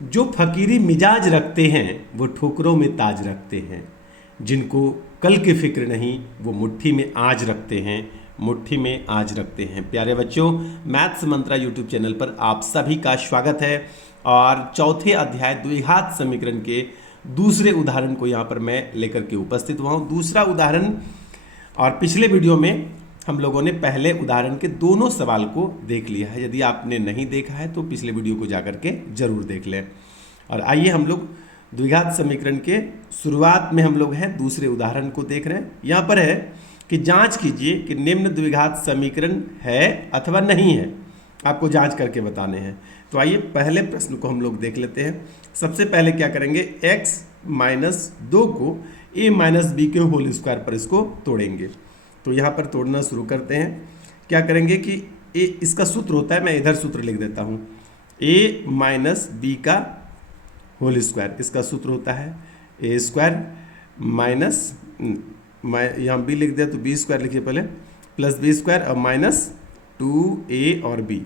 जो फकीरी मिजाज रखते हैं वो ठोकरों में ताज रखते हैं, जिनको कल की फिक्र नहीं वो मुट्ठी में आज रखते हैं, मुट्ठी में आज रखते हैं। प्यारे बच्चों, मैथ्स मंत्रा यूट्यूब चैनल पर आप सभी का स्वागत है। और चौथे अध्याय द्विघात समीकरण के दूसरे उदाहरण को यहाँ पर मैं लेकर के उपस्थित हुआ हूँ। दूसरा उदाहरण, और पिछले वीडियो में हम लोगों ने पहले उदाहरण के दोनों सवाल को देख लिया है। यदि आपने नहीं देखा है तो पिछले वीडियो को जाकर के जरूर देख लें। और आइए हम लोग द्विघात समीकरण के शुरुआत में हम लोग हैं दूसरे उदाहरण को देख रहे हैं। यहाँ पर है कि जांच कीजिए कि निम्न द्विघात समीकरण है अथवा नहीं है, आपको जांच करके बताने हैं। तो आइए पहले प्रश्न को हम लोग देख लेते हैं। सबसे पहले क्या करेंगे, x माइनस 2 को a माइनस बी के होल स्क्वायर पर इसको तोड़ेंगे। तो यहाँ पर तोड़ना शुरू करते हैं। क्या करेंगे कि इसका सूत्र होता है, मैं इधर सूत्र लिख देता हूँ, a माइनस बी का होल स्क्वायर, इसका सूत्र होता है ए स्क्वायर माइनस, यहाँ बी लिख दिया तो बी स्क्वायर लिखिए पहले, प्लस बी स्क्वायर और माइनस 2a और b,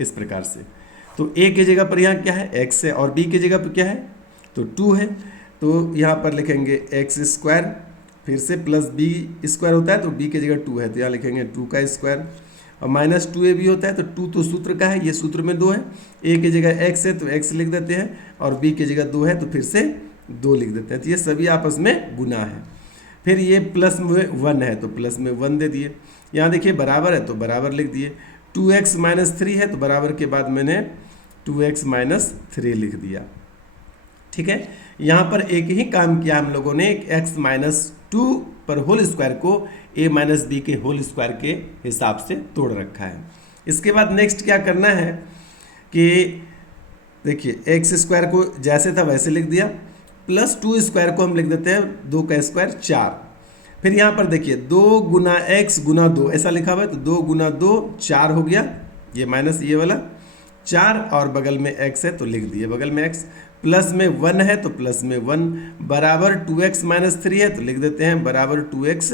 इस प्रकार से। तो a की जगह पर यहाँ क्या है, x है, और b की जगह पर क्या है तो 2 है। तो यहाँ पर लिखेंगे x स्क्वायर, फिर से प्लस बी स्क्वायर होता है तो b की जगह 2 है तो यहाँ लिखेंगे 2 का स्क्वायर, और माइनस 2ab होता है तो 2 तो सूत्र का है, ये सूत्र में 2 है। a की जगह x है तो x लिख देते हैं, और b की जगह 2 है तो फिर से 2 लिख देते हैं। तो ये सभी आपस में गुना है। फिर ये प्लस में 1 है तो प्लस में 1 दे दिए। यहाँ देखिए बराबर है तो बराबर लिख दिए। 2x माइनस 3 है तो बराबर के बाद मैंने 2x माइनस 3 लिख दिया। ठीक है, यहाँ पर एक ही काम किया हम लोगों ने, x माइनस 2 पर होल स्क्वायर को a माइनस बी के होल स्क्वायर के हिसाब से तोड़ रखा है। इसके बाद नेक्स्ट क्या करना है कि देखिए x स्क्वायर को जैसे था वैसे लिख दिया, प्लस 2 स्क्वायर को हम लिख देते हैं 2 का स्क्वायर 4। फिर यहाँ पर देखिए 2 गुना x गुना 2 ऐसा लिखा हुआ है, तो 2 गुना 2 4 हो गया, ये माइनस ये वाला 4, और बगल में x है तो लिख दिए बगल में x, प्लस में 1 है तो प्लस में 1, बराबर 2x माइनस 3 है तो लिख देते हैं बराबर 2x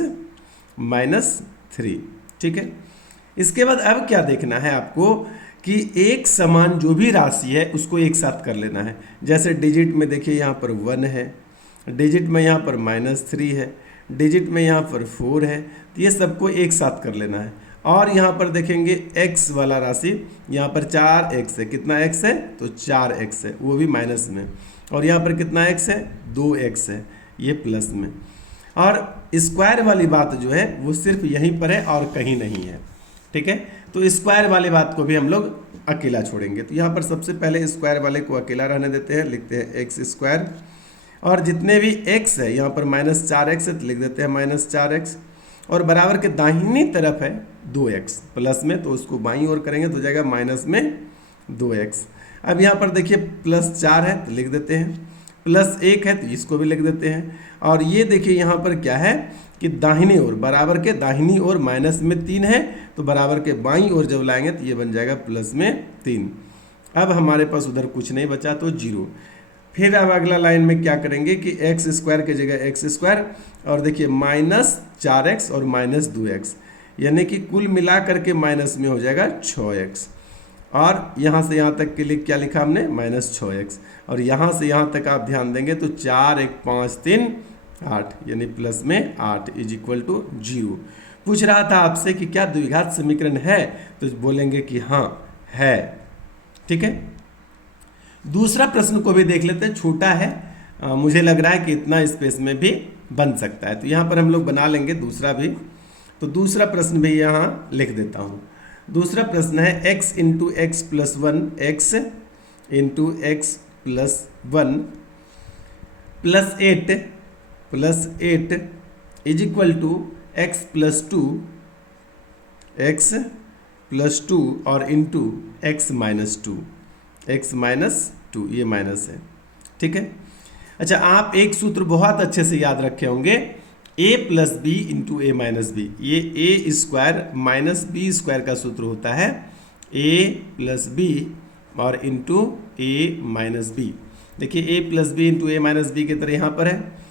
माइनस 3। ठीक है, इसके बाद अब क्या देखना है आपको कि एक समान जो भी राशि है उसको एक साथ कर लेना है। जैसे डिजिट में देखिए यहाँ पर 1 है, डिजिट में यहाँ पर माइनस 3 है, डिजिट में यहाँ पर 4 है, तो ये सबको एक साथ कर लेना है। और यहाँ पर देखेंगे x वाला राशि, यहाँ पर 4x है, कितना x है तो 4x है, वो भी माइनस में, और यहाँ पर कितना x है 2x है, ये प्लस में। और स्क्वायर वाली बात जो है वो सिर्फ यहीं पर है और कहीं नहीं है। ठीक है, तो स्क्वायर वाली बात को भी हम लोग अकेला छोड़ेंगे। तो यहाँ पर सबसे पहले स्क्वायर वाले को अकेला रहने देते हैं, लिखते हैं एक्स स्क्वायर, और जितने भी x है यहाँ पर माइनस 4x है तो लिख देते हैं माइनस 4x, और बराबर के दाहिनी तरफ है 2x प्लस में, तो उसको बाईं ओर करेंगे तो हो जाएगा माइनस में 2x। अब यहाँ पर देखिए प्लस 4 है तो लिख देते हैं, प्लस 1 है तो इसको भी लिख देते हैं। और ये देखिए यहाँ पर क्या है कि दाहिनी ओर, बराबर के दाहिनी ओर माइनस में 3 है तो बराबर के बाईं ओर जब लाएंगे तो ये बन जाएगा प्लस में 3। अब हमारे पास उधर कुछ नहीं बचा तो 0। फिर अब अगला लाइन में क्या करेंगे कि एक्स स्क्वायर की जगह एक्स स्क्वायर, और देखिए माइनस 4x और माइनस 2x, यानी कि कुल मिला करके माइनस में हो जाएगा 6x। और यहाँ से यहाँ तक के लिए क्या लिखा हमने माइनस 6x, और यहाँ से यहाँ तक आप ध्यान देंगे तो 4 1 5 3 8, यानी प्लस में 8 इज इक्वल टू 0। पूछ रहा था आपसे कि क्या द्विघात समीकरण है, तो बोलेंगे कि हाँ है। ठीक है, दूसरा प्रश्न को भी देख लेते हैं, छोटा है, मुझे लग रहा है कि इतना स्पेस में भी बन सकता है, तो यहाँ पर हम लोग बना लेंगे दूसरा भी। तो दूसरा प्रश्न भी यहाँ लिख देता हूँ। दूसरा प्रश्न है x into x plus 1, x into x plus 1 प्लस 8 is equal to x plus 2, x plus 2 और into x minus 2, x minus 2, ये माइनस है। ठीक है, अच्छा आप एक सूत्र बहुत अच्छे से याद रखे होंगे, a plus b into a minus b, ये a square minus b square का सूत्र होता है, a प्लस बी और इंटू ए माइनस बी। देखिए a plus b into a minus b की तरह यहाँ पर है,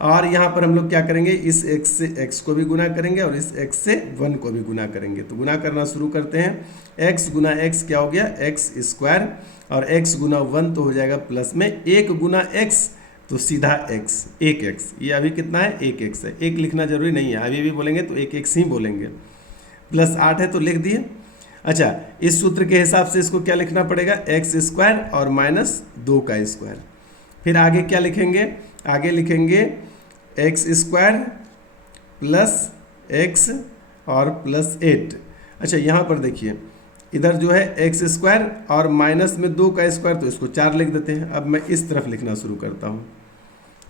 और यहाँ पर हम लोग क्या करेंगे, इस x से x को भी गुना करेंगे और इस x से 1 को भी गुना करेंगे। तो गुना करना शुरू करते हैं, x गुना x क्या हो गया x स्क्वायर, और x गुना 1 तो हो जाएगा प्लस में 1 गुना x, तो सीधा x, 1x। ये अभी कितना है, 1x है, 1 लिखना जरूरी नहीं है, अभी भी बोलेंगे तो 1x ही बोलेंगे। प्लस 8 है तो लिख दिए। अच्छा, इस सूत्र के हिसाब से इसको क्या लिखना पड़ेगा, एक्स स्क्वायर और माइनस 2 का स्क्वायर। फिर आगे क्या लिखेंगे, आगे लिखेंगे एक्स स्क्वायर प्लस एक्स और प्लस 8। अच्छा, यहाँ पर देखिए इधर जो है एक्स स्क्वायर और माइनस में 2 का स्क्वायर, तो इसको 4 लिख देते हैं। अब मैं इस तरफ लिखना शुरू करता हूँ,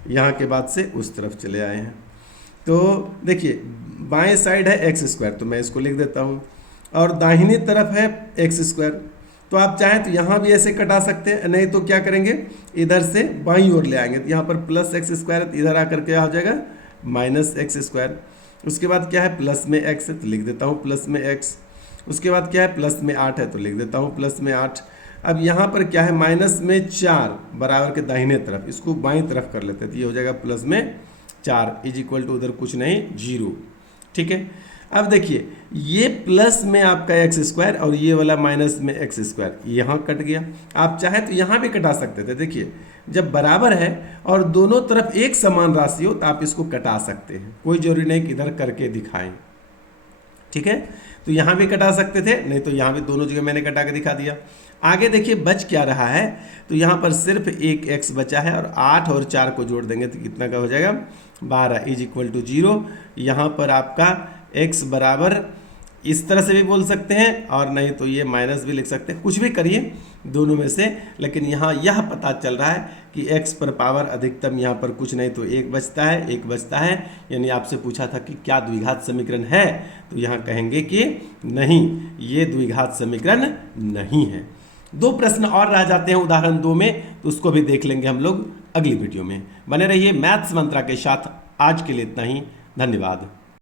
यहाँ के बाद से उस तरफ चले आए हैं। तो देखिए बाएं साइड है एक्स स्क्वायर, तो मैं इसको लिख देता हूँ, और दाहिनी तरफ है एक्स स्क्वायर। तो आप चाहें तो यहाँ भी ऐसे कटा सकते हैं, नहीं तो क्या करेंगे, इधर से बाईं ओर ले आएंगे, तो यहाँ पर प्लस एक्स स्क्वायर है, तो इधर आकर क्या हो जाएगा, माइनस एक्स स्क्वायर। उसके बाद क्या है, प्लस में एक्स है तो लिख देता हूँ प्लस में एक्स। उसके बाद क्या है, प्लस में 8 है तो लिख देता हूँ प्लस में 8। अब यहाँ पर क्या है, माइनस में 4 बराबर के दाहिने तरफ, इसको बाईं तरफ कर लेते हैं, तो ये हो जाएगा प्लस में 4 इज इक्वल टू उधर कुछ नहीं, 0। ठीक है, अब देखिए ये प्लस में आपका एक्स स्क्वायर और ये वाला माइनस में एक्स स्क्वायर यहाँ कट गया। आप चाहे तो यहाँ भी कटा सकते थे। देखिए जब बराबर है और दोनों तरफ एक समान राशि हो तो आप इसको कटा सकते हैं, कोई जरूरी नहीं कि इधर करके दिखाएं। ठीक है, तो यहाँ भी कटा सकते थे, नहीं तो यहाँ भी दोनों जगह मैंने कटा के दिखा दिया। आगे देखिए बच क्या रहा है, तो यहाँ पर सिर्फ एक एक्स बचा है और 8 और 4 को जोड़ देंगे तो कितना का हो जाएगा, 12 इज इक्वल टू 0। यहाँ पर आपका x बराबर इस तरह से भी बोल सकते हैं, और नहीं तो ये माइनस भी लिख सकते हैं, कुछ भी करिए दोनों में से। लेकिन यहाँ यह पता चल रहा है कि x पर पावर अधिकतम यहाँ पर कुछ नहीं तो 1 बचता है, 1 बचता है। यानी आपसे पूछा था कि क्या द्विघात समीकरण है, तो यहाँ कहेंगे कि नहीं, ये द्विघात समीकरण नहीं है। 2 प्रश्न और रह जाते हैं उदाहरण 2 में, तो उसको भी देख लेंगे हम लोग अगली वीडियो में। बने रहिए मैथ्स मंत्रा के साथ। आज के लिए इतना ही, धन्यवाद।